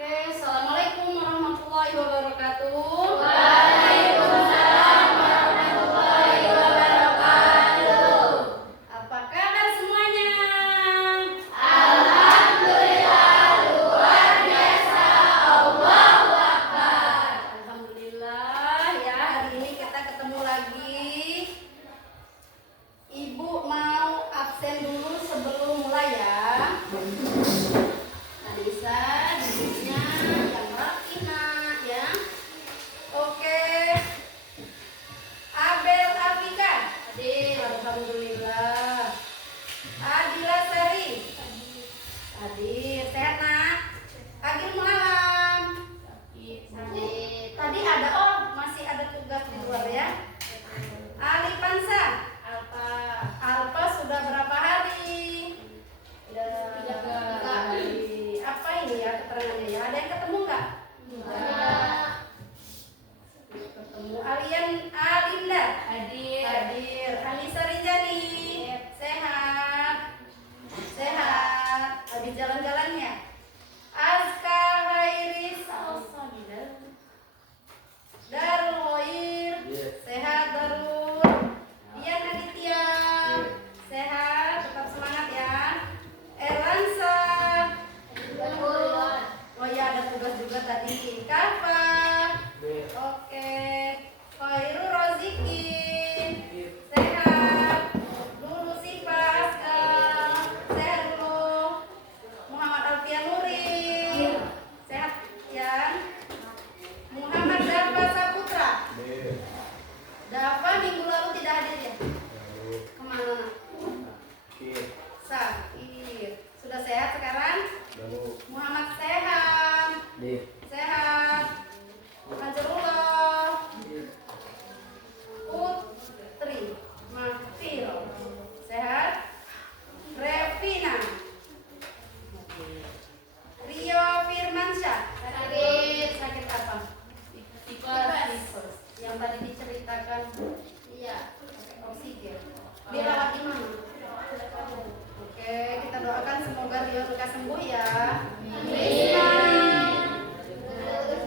Oke, assalamualaikum warahmatullahi wabarakatuh. Waalaikumsalam warahmatullahi wabarakatuh. Apa kabar semuanya? Alhamdulillah luar biasa. Allahu Akbar. Alhamdulillah ya, hari ini kita ketemu lagi. Ibu mau absen dulu sebelum mulai ya. Bisa duduknya yang rapi nak ya. Oke. Abel Afika hadir, alhamdulillah. Adila Sari hadir, sehat nak. Agil Mualam hadir. Tadi ada masih ada tugas di luar ya. Ali Pansa Alpa sudah berapa hari? Tiga hari. Apa ini ya keterangannya ya? Ada yang ketemu nggak? Enggak. Ketemu. Alinda Hadir. hadir. Anissa Rinjani sehat. Habis jalan-jalan ya. Azka Hairis Darul Hoir sehat Darul. Ian Aditya sehat, tetap semangat ya. Erlansa oh ya, ada tugas juga tadi. Kafa oke. Khairul Roziki sehat. Lulu Siva Askal sehat dulu. Muhammad Alfian Nuri sehat ya. Muhammad Dafa Saputra Dafa minggu lalu tidak hadir ya. Kemana nak? Sakit. Sudah sehat sekarang? Muhammad sehat. Sehat. Hajarullah. Putri Mahfil sehat. Revina. Rio Firmansyah Sakit. sakit apa? Tipes. Yang tadi diceritakan. Iya. Pakai oksigen. Dirawat di mana? Oke, kita doakan semoga Rio lekas sembuh ya. Risma.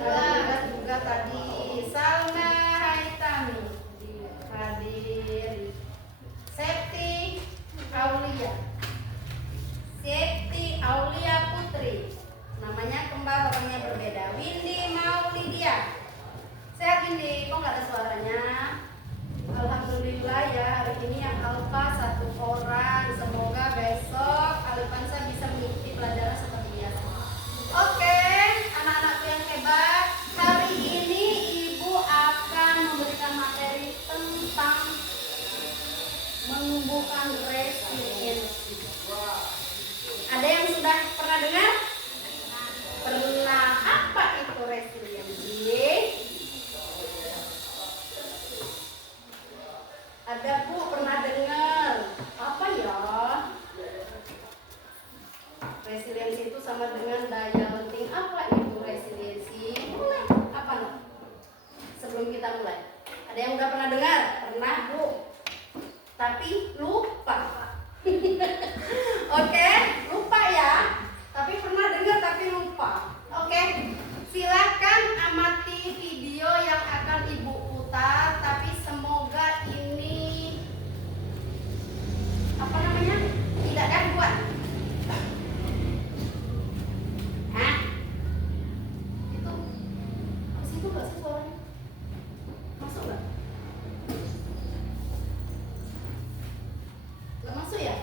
Ada juga tadi Salma Haitami hadir. Septi Aulia Putri. Namanya kembar, orangnya berbeda. Windy Maulidia. Sehat Windy, kok nggak ada suaranya? Alhamdulillah ya, hari ini yang alfa 1 orang. Semoga besok Alifansa bisa mengikuti pelajaran seperti biasa. Oke, anak-anakku yang hebat, hari ini Ibu akan memberikan materi tentang menumbuhkan resiliensi. Ada yang sudah pernah dengar? Pernah. Apa itu resiliensi? Ada Bu, pernah dengar? Apa ya? Resiliensi itu sama dengan daya lenting. Apa itu resiliensi? Mulai. Apa nih? Sebelum kita mulai, ada yang udah pernah dengar? Pernah Bu, tapi lupa. Oke, lupa ya. Tapi pernah dengar tapi lupa. Oke, silakan amati video yang akan Ibu putar. Tapi semoga ini apa namanya? Tidak gangguan. Hah? Itu ke situ nggak sih suaranya? Masuk nggak? Nggak masuk ya?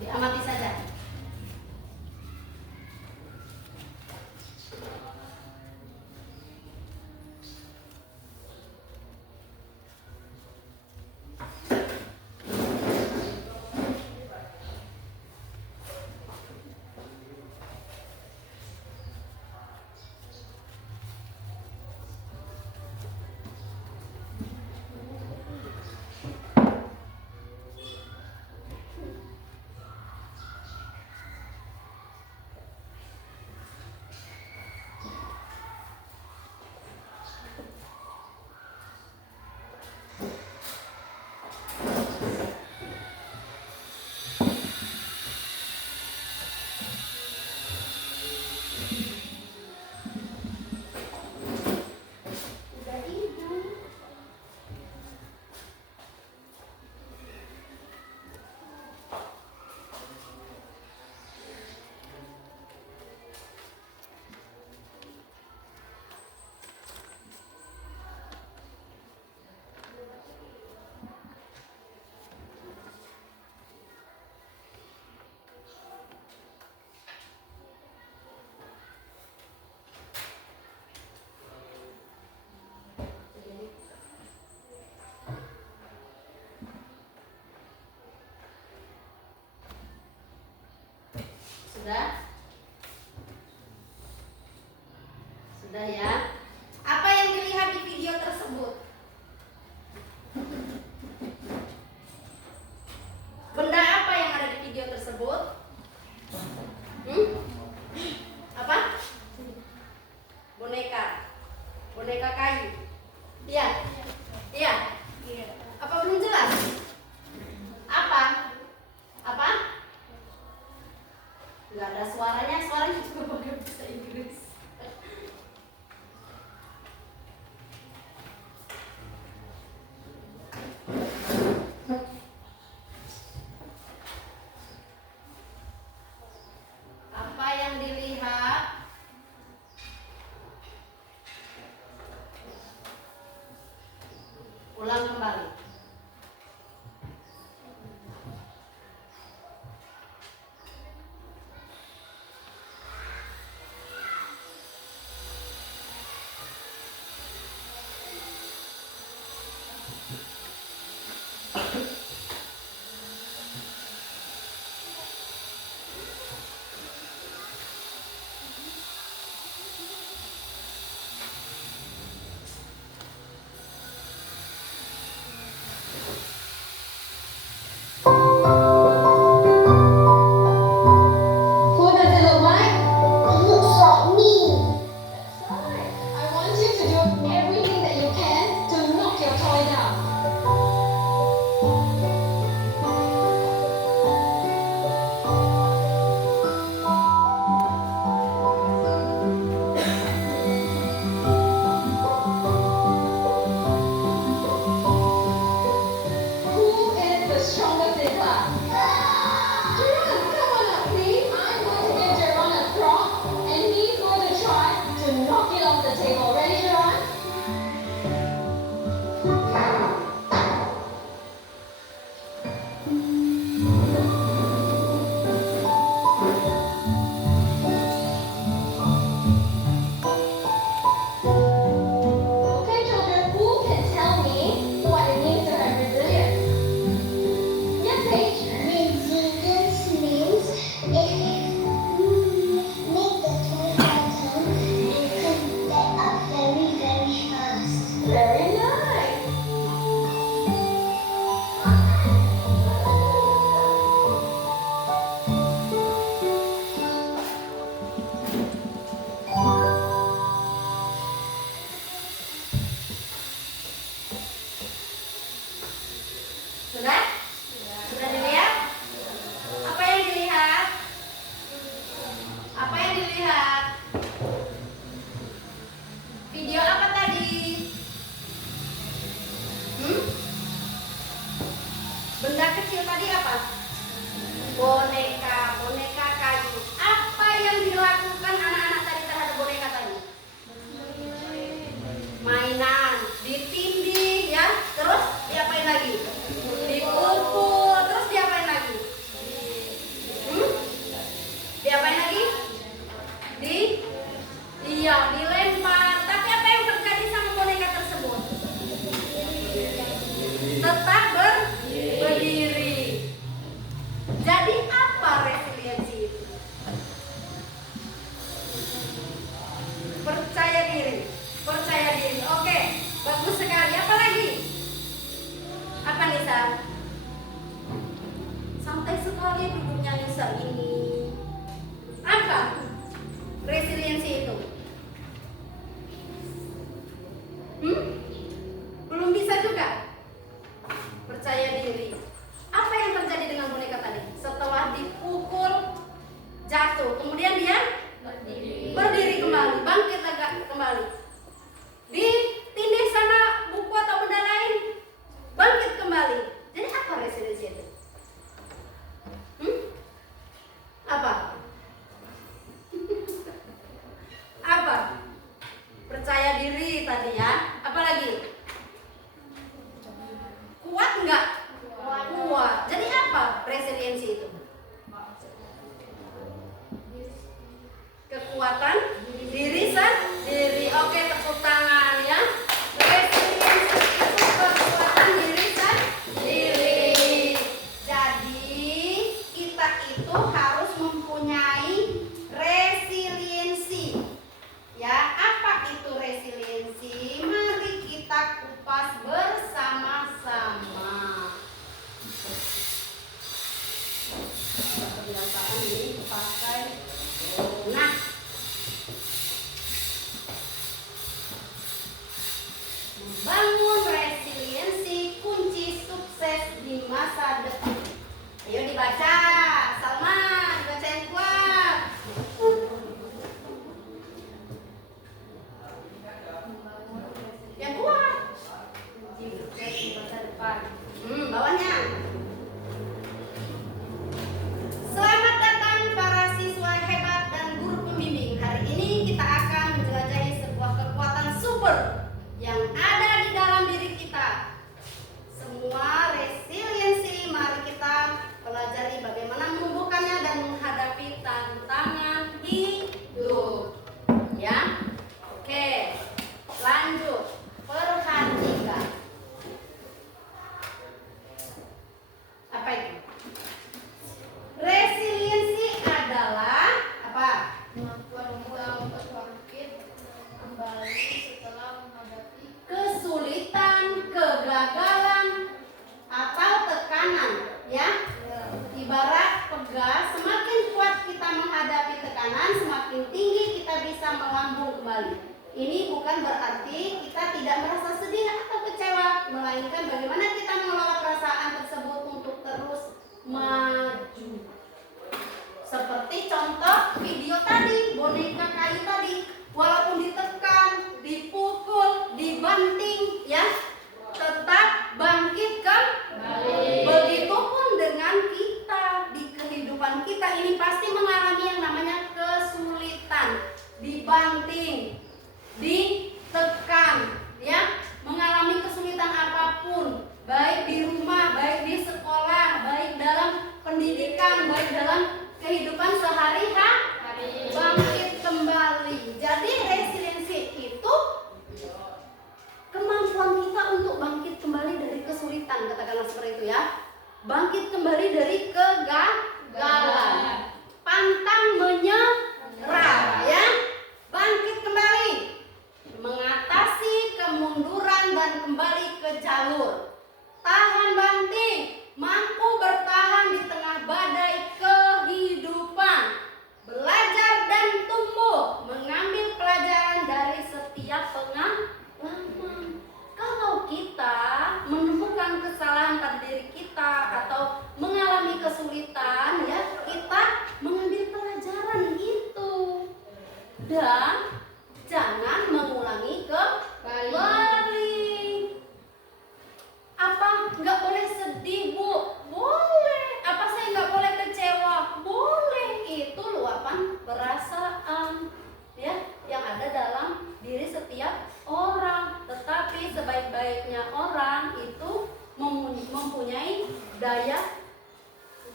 Diamati saja. Sudah? Sudah ya? Apa yang dilihat di video tersebut? Benda apa yang ada di video tersebut? Apa? Boneka. Boneka kayu. Iya. Iya. Apa belum jelas? Apa? Apa? Nggak ada suaranya. Suaranya cuma pakai bahasa Inggris. Apa yang dilihat? Ulang kembali. Who does it look like? It looks like me. That's right. I want you to do everything that you can to knock your toy down. Who is the strongest in class? Jerron, come on up, please. I'm going to give Jerron a prop, and he's going to try to knock it off the table. Ready, Jerron? Okay, children, who can tell me what it means to have resilience? Yes, Paige. Resilience means if you make the toy fall down, you can get up very, very fast. Very nice. Sudah? Sudah dilihat? Apa yang dilihat? Apa yang dilihat? Video apa tadi? Benda kecil tadi apa? Boneka, boneka kayu. Apa yang dilakukan anak-anak tadi terhadap boneka tadi? Mainan, ditindih ya, terus diapain lagi? Dipukul, terus diapain lagi? Diapain lagi? Iya, dilempar. Tapi apa yang terjadi sama boneka tersebut? Tetap berdiri. Jadi apa resiliensi itu? Percaya diri. Percaya diri. Oke, bagus sekali. Apa lagi? Apa Nisa? Santai sekali duduknya Nisa ini. Apa resiliensi itu? Belum bisa juga. Percaya diri. Apa yang terjadi dengan boneka tadi? Setelah dipukul, jatuh. Kemudian dia berdiri kembali, bangkit kembali. Ditindih sana buku atau benda lain, bangkit kembali. Jadi apa resiliensi itu? Apa? Apa? Percaya diri tadi ya. Apa lagi? Kuat enggak? Kuat. Jadi apa resiliensi itu? Kekuatan diri sendiri. Oke, tepuk tangan ya. Resiliensi itu kekuatan diri sendiri. Jadi kita itu harus mempunyai masa depan. Ayo dibaca, Salma, dibaca yang kuat. Yang kuat. Sukses di masa depan. Bawahnya. Selamat datang para siswa hebat dan guru pembimbing. Hari ini kita akan menjelajahi sebuah kekuatan super yang ada di dalam diri kita. Semua resiliensi, mari kita pelajari bagaimana menumbuhkannya dan menghadapi tantangan hidup. Ya, oke, lanjut. Perhatikan. Apa itu? Resiliensi adalah apa? Kemampuan kita bangkit kembali setelah menghadapi Kesulitan, kegagalan, atau tekanan, ya. Ibarat pegas, semakin kuat kita menghadapi tekanan, semakin tinggi kita bisa melambung kembali. Ini bukan berarti kita tidak merasa sedih atau kecewa, melainkan bagaimana kita mengelola perasaan tersebut untuk terus maju. Seperti contoh video tadi, boneka kayu tadi, walaupun ditekan, dipukul, dibanting, ya, tetap bangkit kembali. Begitupun dengan kita di kehidupan kita ini pasti mengalami yang namanya kesulitan, dibanting, ditekan, ya, mengalami kesulitan apapun, baik di rumah, baik di sekolah, baik dalam pendidikan, baik dalam kehidupan sehari-hari, bangkit kembali. Jadi resiliensi itu kemampuan kita untuk bangkit kembali dari kesulitan, katakanlah seperti itu, ya. Bangkit kembali dari kegagalan, pantang menyerah, ya. Bangkit kembali, mengatasi kemunduran dan kembali ke jalur, tahan banting, mampu bertahan di tengah badai kehidupan, belajar dan tumbuh, mengambil pelajaran dari setiap pengalaman. Kalau kita menemukan kesalahan pada diri kita atau mengalami kesulitan, ya, kita mengambil pelajaran itu dan jangan mengulangi kembali. Apa nggak boleh sedih, Bu? Boleh. Apa saya nggak boleh kecewa? Boleh. Itu luapan perasaan, ya, yang ada dalam diri setiap orang. Tetapi sebaik-baiknya orang itu mempunyai daya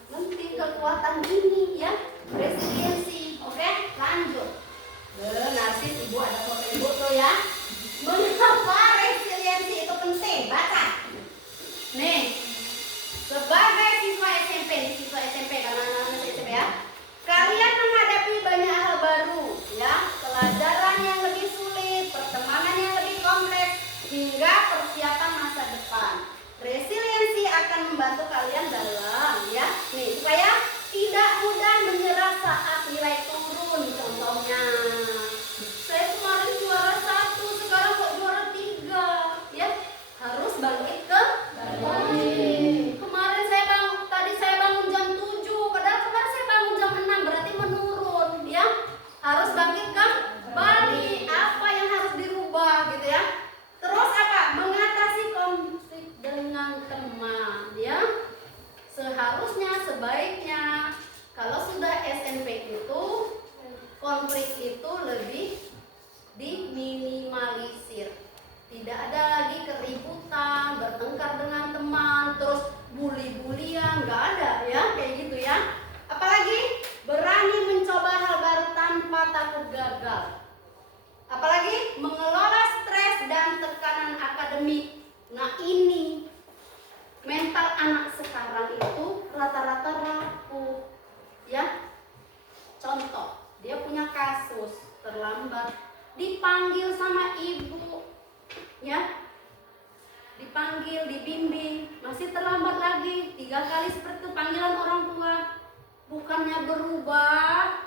nanti kekuatan ini, ya, resiliensi. Oke, lanjut. Narsis, ibu ada foto ibu tuh, ya. Mengapa resiliensi itu penting? Baca. Nih, sebagai siswa SMP, siswa SMP karena anak-anak SMP, ya, kalian menghadapi banyak hal baru, ya, pelajaran yang lebih sulit, pertemanan yang lebih kompleks, hingga persiapan masa depan. Resiliensi akan membantu kalian dalam, ya, nih, supaya tidak mudah menyerah saat nilai turun. Contohnya, saya kemarin juara 1, sekarang kok juara 3, ya, harus bangkit kembali. Kemarin tadi saya bangun jam 7, padahal kemarin saya bangun jam 6, berarti menurun, ya. Harus bangkit kembali. Apa yang harus dirubah, gitu, ya. Terus apa? Mengatasi konflik dengan teman, ya. Seharusnya, sebaiknya kalau sudah SMP itu konflik itu lebih diminimalisir. Tidak ada lagi keributan, bertengkar dengan teman, terus bully-bulian, nggak ada, ya, kayak gitu, ya. Apalagi berani mencoba hal baru tanpa takut gagal. Apalagi mengelola stres dan tekanan akademik. Nah, ini mental anak sekarang itu rata-rata rapuh, ya. Contoh, dia punya kasus terlambat, dipanggil sama ibu, ya, dipanggil, dibimbing, masih terlambat lagi, 3 kali seperti itu panggilan orang tua, bukannya berubah,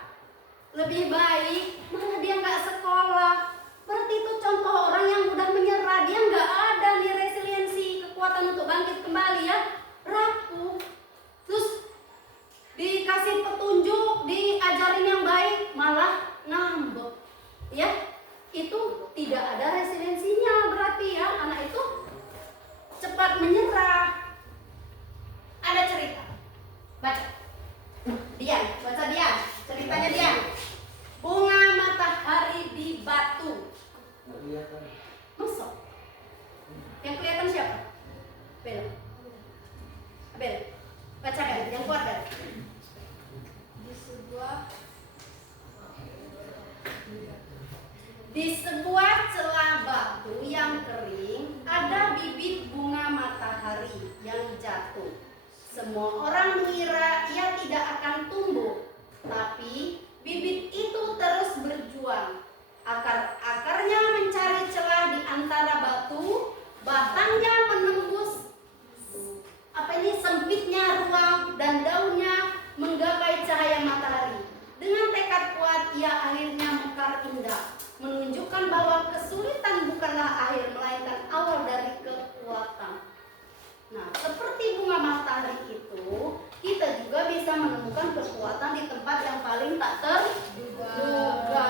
lebih baik, malah dia nggak sekolah. Berarti itu contoh orang yang mudah menyerah, dia nggak ada nih resiliensi, kekuatan untuk bangkit kembali, ya. rapuh. Terus dikasih petunjuk, diajarin yang baik, malah ngambek. Ya, itu tidak ada resiliensinya, berarti ya anak itu cepat menyerah. Ada cerita, baca Dian, baca Dian, ceritanya Dian. Bunga matahari di batu. Masuk. Yang kelihatan siapa? Bel. Bel. Bacakan, yang kuat kan? Di sebuah celah batu yang kering ada bibit bunga matahari yang jatuh. Semua orang mengira ia tidak akan tumbuh, tapi bibit itu terus berjuang. Akar-akarnya mencari celah di antara batu, batangnya menembus sempitnya ruang dan daunnya menggapai cahaya matahari. Dengan tekad kuat ia akhirnya mekar indah, menunjukkan bahwa kesulitan bukanlah akhir melainkan awal dari kekuatan. Nah, seperti bunga matahari itu, kita juga bisa menemukan kekuatan di tempat yang paling tak terduga.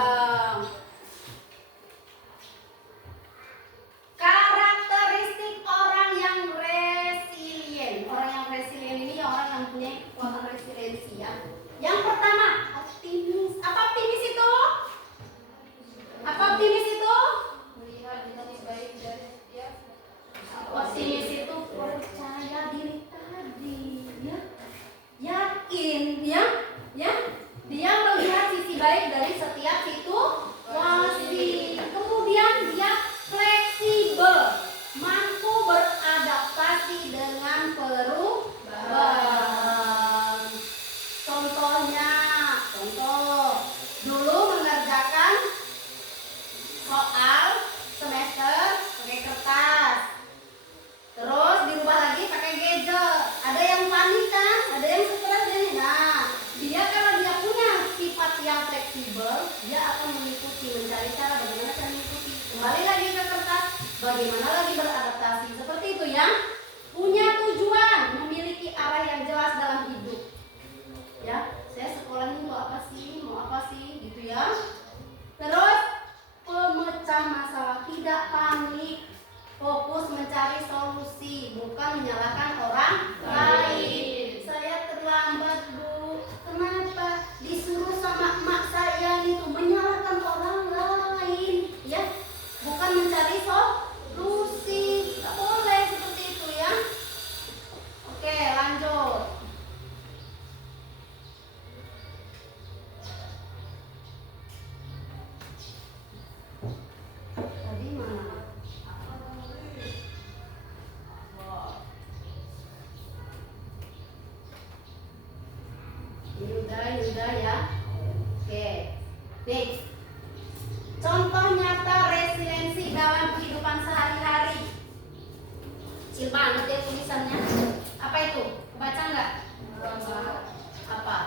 Karakteristik orang yang resilient. Orang yang resilient ini orang yang punya kekuatan resiliensi ya. Yang pertama, optimis. Apa optimis itu? Apa optimis itu? Melihat lebih baik dari setiap Optimis itu percaya diri tadi, ya, yakin, ya. Dia melihat sisi baik dari setiap situasi. Kemudian dia fleksibel, mampu beradaptasi dengan perubahan. Contoh, dulu mengerjakan soal semester pakai kertas. Terus dirubah lagi pakai gadget. Ada yang panik kan? Ada yang stres nih. Nah, kalau dia punya sifat yang fleksibel, dia akan mencari cara bagaimana cara mengikuti. Kembali lagi ke kertas, bagaimana lagi beradaptasi. Seperti itu ya. Punya tujuan, memiliki arah yang jelas dalam hidup. Ya, saya sekolah ini mau apa sih, gitu ya. Terus pemecah masalah, tidak panik. Fokus mencari solusi, bukan menyalahkan orang lain. Saya terlambat, Bu. Kenapa? Disuruh sama emak saya itu menyalahkan orang lain, ya. Bukan mencari solusi. Tidak boleh seperti itu ya. Oke, lanjut. Tadi mana? Yuda ya. Oke. Next. Contoh nyata resiliensi dalam kehidupan sehari-hari. Kecil banget ya tulisannya. Apa itu? Baca nggak? Apa?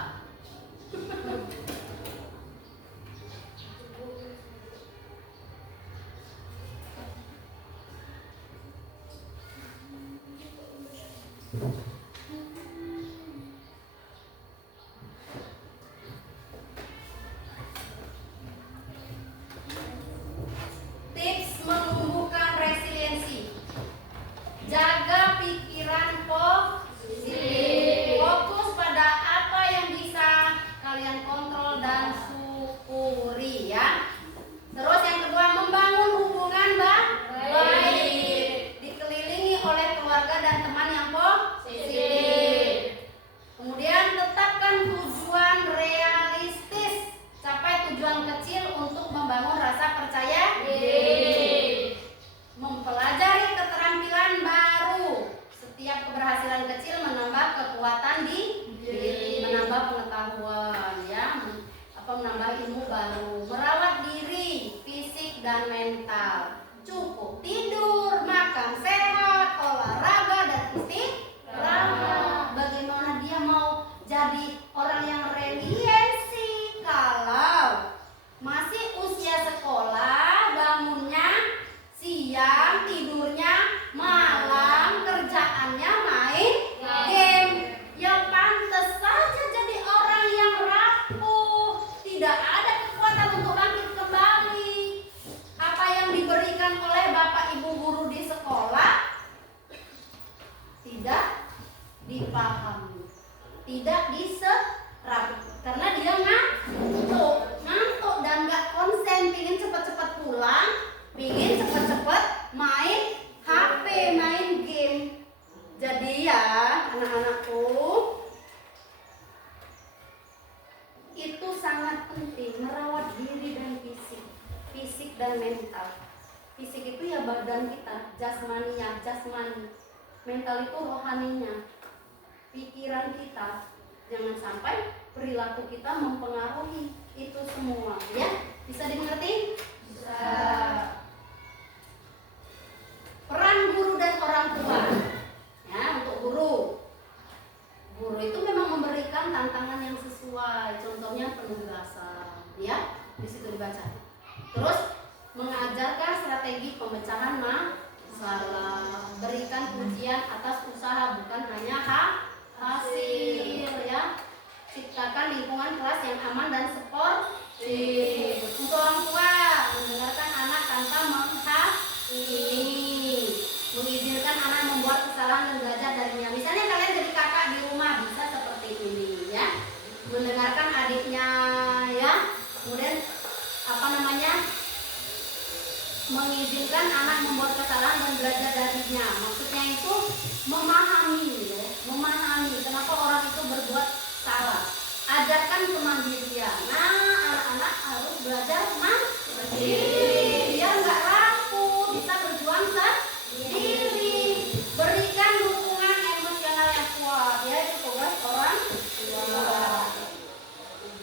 Tips menumbuhkan resiliensi. Jaga pikiran positif. Fokus pada apa yang bisa kalian kontrol dan syukuri ya. Terus yang kedua, membangun hubungan baik. Dikelilingi oleh keluarga dan teman yang positif. Kemudian tetapkan tujuan realistis. Capai tujuan kecil untuk membangun rasa percaya diri. Mempelajari keterampilan baru. Setiap keberhasilan kecil menambah kekuatan diri, menambah pengetahuan ya, menambah ilmu baru. Merawat diri, fisik dan mental. Cukup tidur, makan sehat, olahraga dan istirahat. Bagaimana dia mau jadi orang yang resiliensi kalau masih usia sekolah, bangunnya siang, tidurnya malam, kerjaannya main tidak diserap karena dia ngantuk dan nggak konsen, pingin cepet-cepet pulang, pingin cepet-cepet main HP, main game. Jadi ya anak-anakku, itu sangat penting merawat diri dan fisik dan mental. Fisik itu ya badan kita, jasmaninya, jasmani. Mental itu rohaninya, pikiran kita. Jangan sampai perilaku kita mempengaruhi itu semua, ya. Bisa dimengerti? Bisa. Peran guru dan orang tua. Ya, untuk guru. Guru itu memang memberikan tantangan yang sesuai. Contohnya penugasan, ya. Di situ dibaca. Terus mengajarkan strategi pemecahan masalah, berikan pujian atas usaha bukan hanya hasil, ya. Ciptakan lingkungan kelas yang aman dan sportif. Untuk orang tua, mendengarkan anak tanpa menghakimi, mengizinkan anak membuat kesalahan dan belajar darinya. Misalnya kalian jadi kakak di rumah bisa seperti ini, ya. Mendengarkan adiknya, ya. Kemudian mengizinkan anak membuat kesalahan dan belajar darinya. Maksudnya itu memahami, ya. Memahami kenapa orang itu berbuat salah. Ajarkan kemandirian. Nah, anak-anak harus belajar mandiri biar nggak rapuh, bisa berjuang sendiri. Berikan dukungan emosional yang kuat, ya, itu tugas orang tua.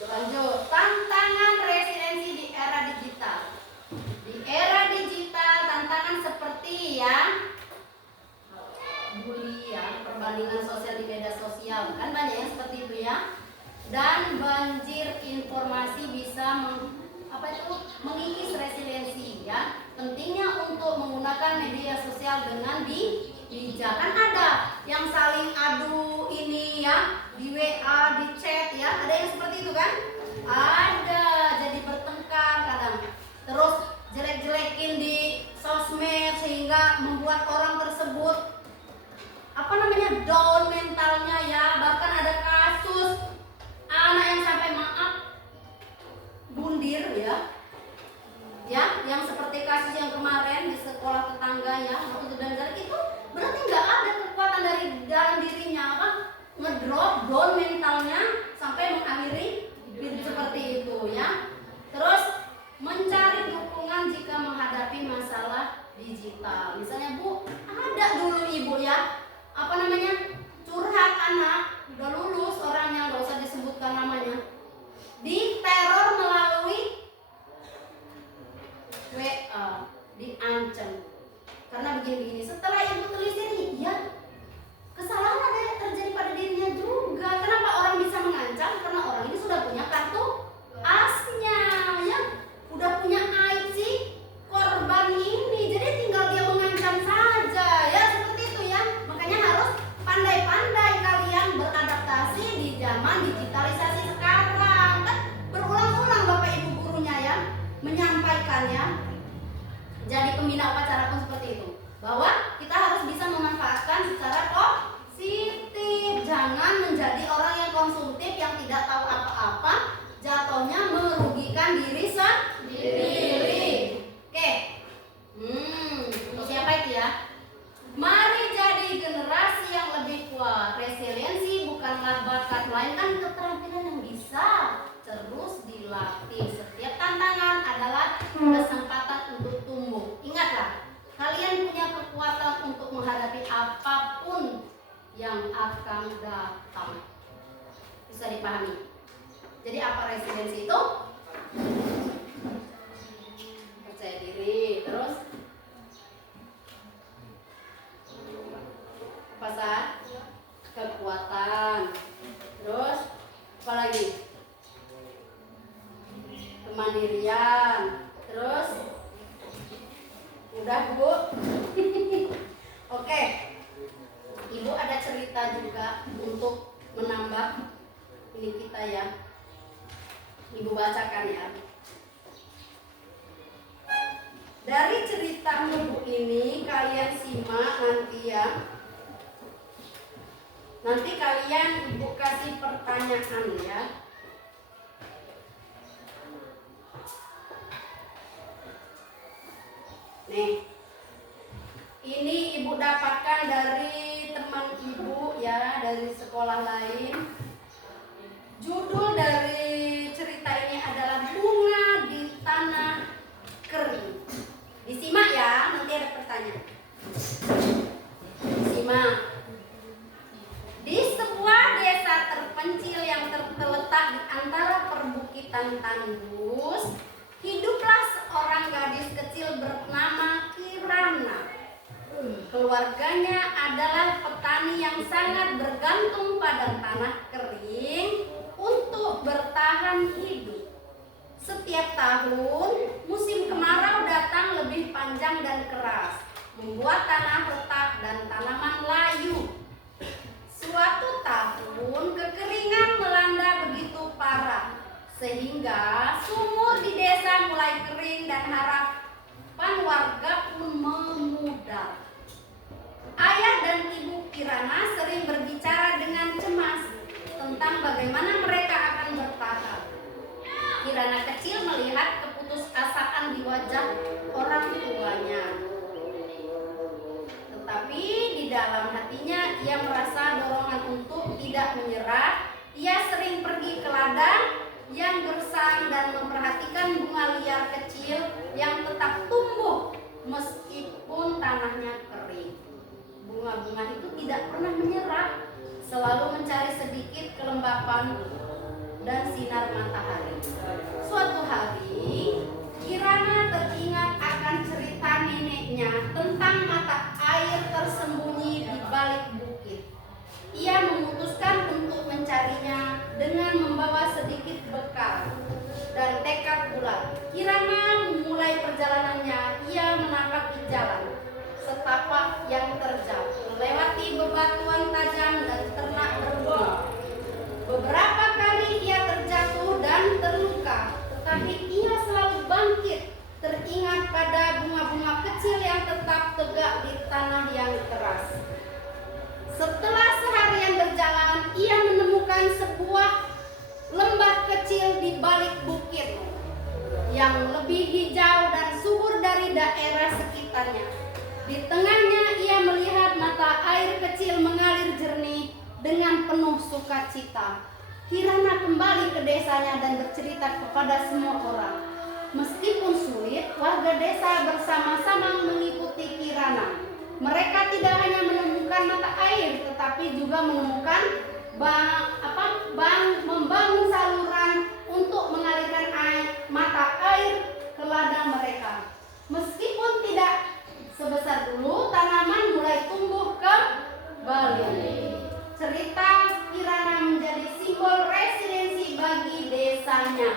Lanjut, tantangan resiliensi di era digital. Di era digital tantangan seperti yang bully, ya, perbandingan sosial di media sosial, kan banyak yang seperti itu, ya. Dan banjir informasi bisa mengikis resiliensi, ya. Pentingnya untuk menggunakan media sosial dengan bijak. Kan ada yang saling adu ini, ya, di WA, di chat, ya. Ada yang seperti itu kan? Ada, jadi bertengkar kadang. Terus jelek-jelekin di sosmed sehingga membuat orang tersebut down mentalnya, ya. Bahkan ada kasus anak yang sampai bundir, ya. Ya, yang seperti kasus yang kemarin di sekolah tetangga, ya, dan itu berarti nggak ada kekuatan dari dalam dirinya, ngedrop down mentalnya sampai mengakhiri hidup seperti itu, ya. Terus mencari dukungan jika menghadapi masalah digital. Misalnya, Bu, ada dulu ibu, ya, curhat anak udah lulus orangnya, nggak usah disebutkan namanya, diteror melalui WA, diancam karena begini-begini. Setelah ibu telisik, ya, kesalahan ada yang terjadi pada dirinya juga. Kenapa orang bisa mengancam? Karena orang ini sudah punya kartu asnya, ya, udah punya ID korban ini, jadi tinggal dia mengancam saja, ya, seperti itu, ya. Makanya harus pandai-pandai kalian beradaptasi di zaman digitalisasi sekarang. Kan berulang-ulang Bapak Ibu gurunya, ya, menyampaikannya. Jadi pembina upacara pun seperti itu, bahwa kita harus bisa memanfaatkan secara positif. Jangan menjadi orang yang konsumtif yang tidak tahu apa-apa, jatuhnya merugikan diri sendiri. Oke. Untuk siapa itu, ya? Mari jadi generasi yang lebih kuat. Resiliensi bukanlah bakat, melainkan keterampilan yang bisa terus dilatih. Setiap tantangan adalah kesempatan untuk tumbuh. Ingatlah, kalian punya kekuatan untuk menghadapi apapun yang akan datang. Bisa dipahami? Jadi apa resiliensi itu? Percaya diri, terus kekuatan, terus apa lagi? Kemandirian, terus udah, Bu. Oke, Ibu ada cerita juga untuk menambah ini kita, ya. Ibu bacakan, ya. Dari cerita Ibu ini kalian simak nanti, ya. Nanti kalian Ibu kasih Judul dari cerita ini adalah Bunga di Tanah Kering. Disimak ya, nanti ada pertanyaan. Disimak. Di sebuah desa terpencil yang terletak di antara perbukitan tandus, hiduplah seorang gadis kecil bernama Kirana. Keluarganya adalah petani yang sangat bergantung pada tanah kering untuk bertahan hidup. Setiap tahun, musim kemarau datang lebih panjang dan keras, membuat tanah retak dan tanaman layu. Suatu tahun, kekeringan melanda begitu parah, sehingga sumur di desa mulai kering dan harapan warga pun memudar. Ayah dan ibu Kirana sering berbicara dengan cemas tentang bagaimana mereka akan bertahan. Kirana kecil melihat keputusasaan di wajah orang tuanya. Tetapi di dalam hatinya ia merasa dorongan untuk tidak menyerah. Ia sering pergi ke ladang yang gersang dan memperhatikan bunga liar kecil yang tetap tumbuh meskipun tanahnya kering. Bunga-bunga itu tidak pernah menyerah, selalu mencari sedikit kelembapan dan sinar matahari. Suatu hari, Kirana teringat akan cerita neneknya tentang mata air tersembunyi di balik bukit. Ia memutuskan untuk mencarinya dengan membawa sedikit bekal dan tekad bulat. Kirana memulai perjalanannya. Ia menapaki jalan setapak yang terjal, melewati bebatuan tajam dan ternak berbunga. Beberapa kali ia terjatuh dan terluka, tetapi ia selalu bangkit, teringat pada bunga-bunga kecil yang tetap tegak di tanah yang keras. Setelah seharian berjalan, ia menemukan sebuah lembah kecil di balik bukit yang lebih hijau dan subur dari daerah sekitarnya. Di tengahnya ia melihat mata air kecil mengalir jernih dengan penuh sukacita. Kirana kembali ke desanya dan bercerita kepada semua orang. Meskipun sulit, warga desa bersama-sama mengikuti Kirana. Mereka tidak hanya menemukan mata air, tetapi juga menemukan membangun saluran untuk mengalirkan mata air ke ladang mereka. Meskipun tidak sebesar dulu, tanaman mulai tumbuh kembali. Cerita Kirana menjadi simbol resiliensi bagi desanya.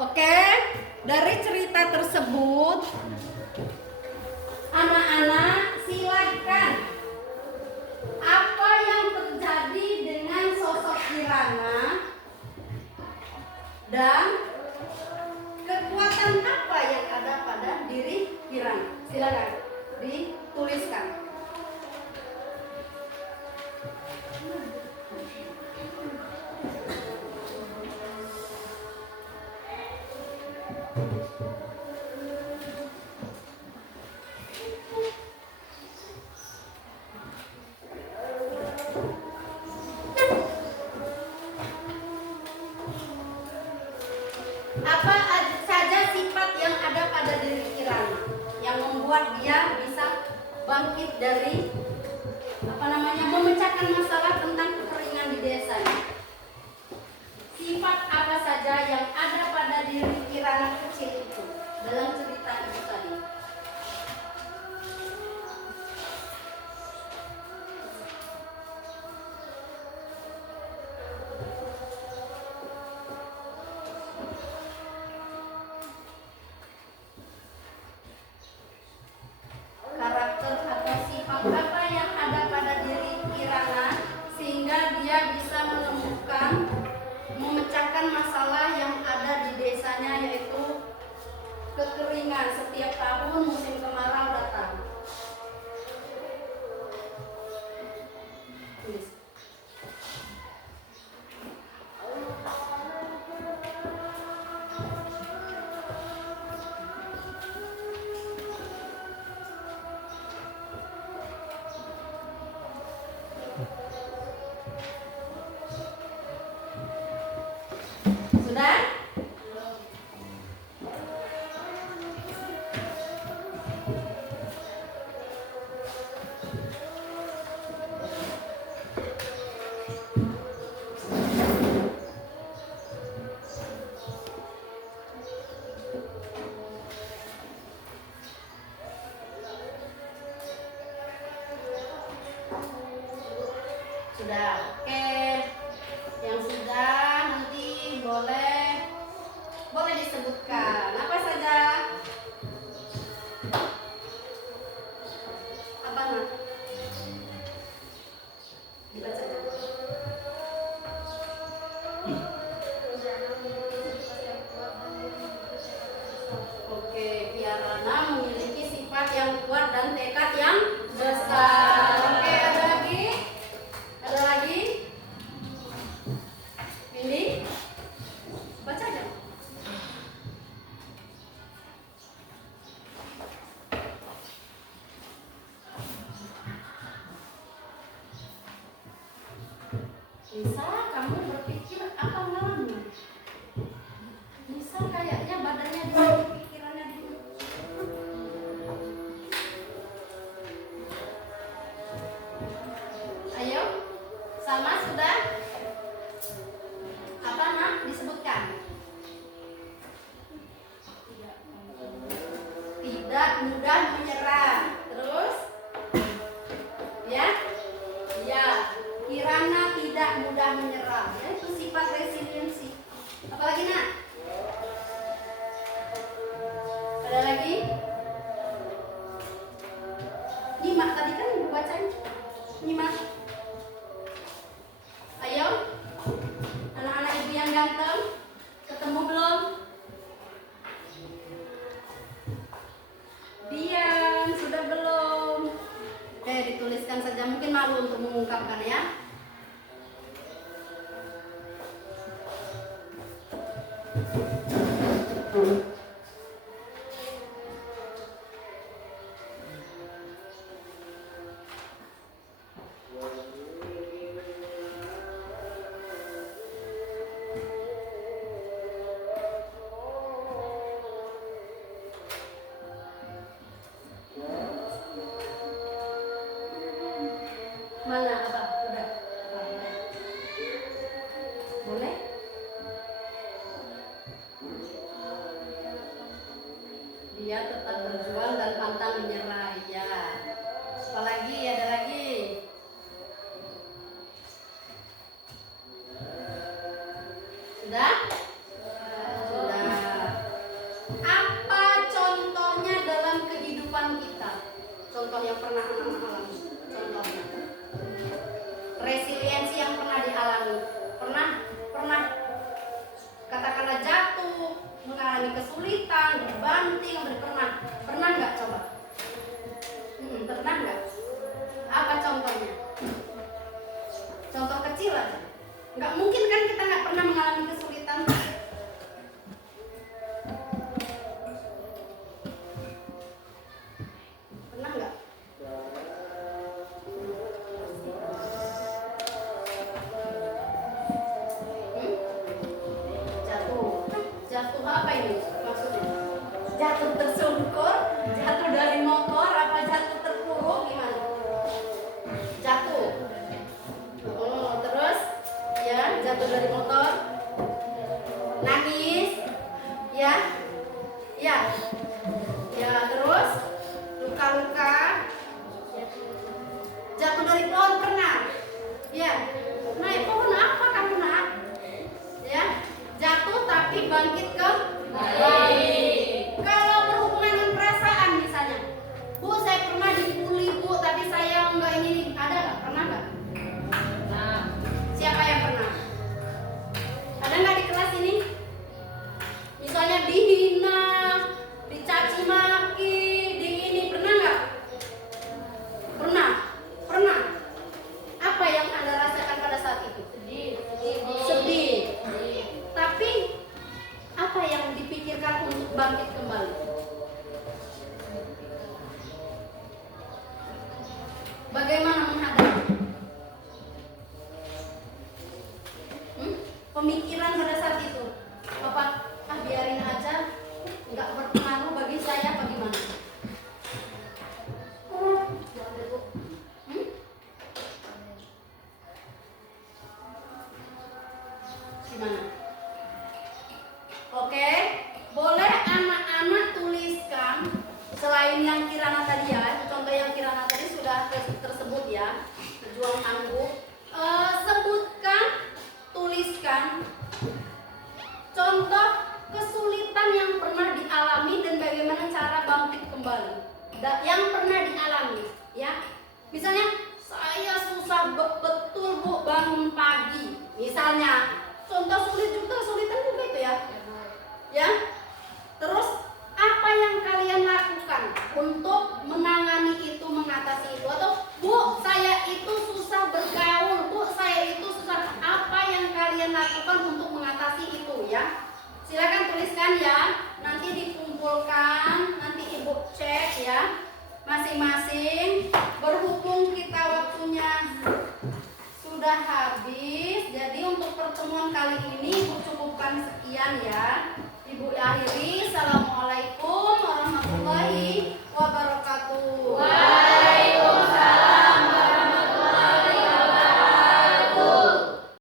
Oke, dari cerita tersebut, anak-anak silahkan, apa yang terjadi dengan sosok Kirana dan kekuatan apa yang ada pada diri Kirana? Silakan dituliskan. Apa saja sifat yang ada pada diri Kirana yang membuat dia bisa bangkit dari memecahkan masalah tentang kekeringan di desanya. Sifat apa saja yang ada pada diri Kirana kecil itu dalam cerita itu tadi? Karakter atau sifat apa yang ada pada diri Kirana sehingga dia bisa memecahkan masalah yang ada di desanya, yaitu kekeringan. Setiap tahun musim kemarau datang. Tulis. Oke, yang sudah nanti boleh disebutkan apa saja. Apa nak? Dibaca. Oke, Kiarana memiliki sifat yang kuat dan tekad yang besar. Oke, ada lagi? Ada lagi? Ini? Baca aja. Nisa, kamu berpikir apa malamnya? Nisa kayaknya badannya di sini, pikirannya di sini. Ayo, sama sudah? Apa nak disebutkan? Tidak mudah menyerah. Terus? Ya? Ya, Kirana tidak mudah menyerah. Ya, itu sifat resiliensi. Apalagi nak? Ada lagi? Nyimak tadi kan ibu bacain. Nyimak. Ayo, anak-anak ibu yang ganteng, ketemu belum? Dian, sudah belum? Oke, dituliskan saja. Mungkin malu untuk mengungkapkan ya. Mana apa? Udah. Boleh? Dia tetap berjuang dan pantang menyerah. Ya. Apalagi? Ada lagi? Sudah? Sudah. Apa contohnya dalam kehidupan kita? Contoh yang pernah anak-anak alami. Contohnya. Resiliensi yang pernah dialami. Pernah katakanlah jatuh, mengalami kesulitan, dibanting, pernah nggak coba? Pernah nggak? Apa contohnya? Contoh kecil aja. Nggak mungkin kan kita nggak pernah mengalami kesulitan. Pernah nggak? Jatuh apa ini maksudnya? Jatuh tersungkur, jatuh dari motor, apa jatuh terpuruk, gimana? Jatuh. Oh, terus ya jatuh dari motor, nangis, ya, ya, ya, terus luka-luka, jatuh dari pohon pernah, ya, naik pohon apa kamu nak? Ya. Jatuh tapi bangkit kembali. Kalau berhubungan dengan perasaan misalnya, Bu saya pernah dibully Bu, tapi saya enggak ini, ada nggak? Pernah nggak? Nah, siapa yang pernah? Ada nggak di kelas ini? Misalnya dihina, dicaci maki, di ini pernah nggak? Pernah. Apa yang Anda rasakan pada saat itu? Sedih. Tapi apa yang dipikirkan untuk bangkit kembali? Bagaimana menghadapi? Pemikiran pada saat itu apa? Biarin aja, nggak berpengaruh bagi saya, apa gimana? Gimana? Oke, boleh anak-anak tuliskan selain yang Kirana tadi ya, contoh yang Kirana tadi sudah tersebut ya, berjuang tangguh. yang pernah dialami, ya. Misalnya saya susah betul Bu bangun pagi. Misalnya, contoh sulitan juga itu ya. Ya. Terus apa yang kalian lakukan untuk menangani itu, mengatasi itu? Atau Bu, saya itu susah bergaul, Bu, saya itu susah. Apa yang kalian lakukan untuk mengatasi itu ya? Silakan tuliskan ya. Nanti dikumpulkan, nanti Ibu cek ya masing-masing. Berhubung kita waktunya sudah habis, jadi untuk pertemuan kali ini Ibu cukupkan sekian ya. Ibu akhiri. Assalamualaikum.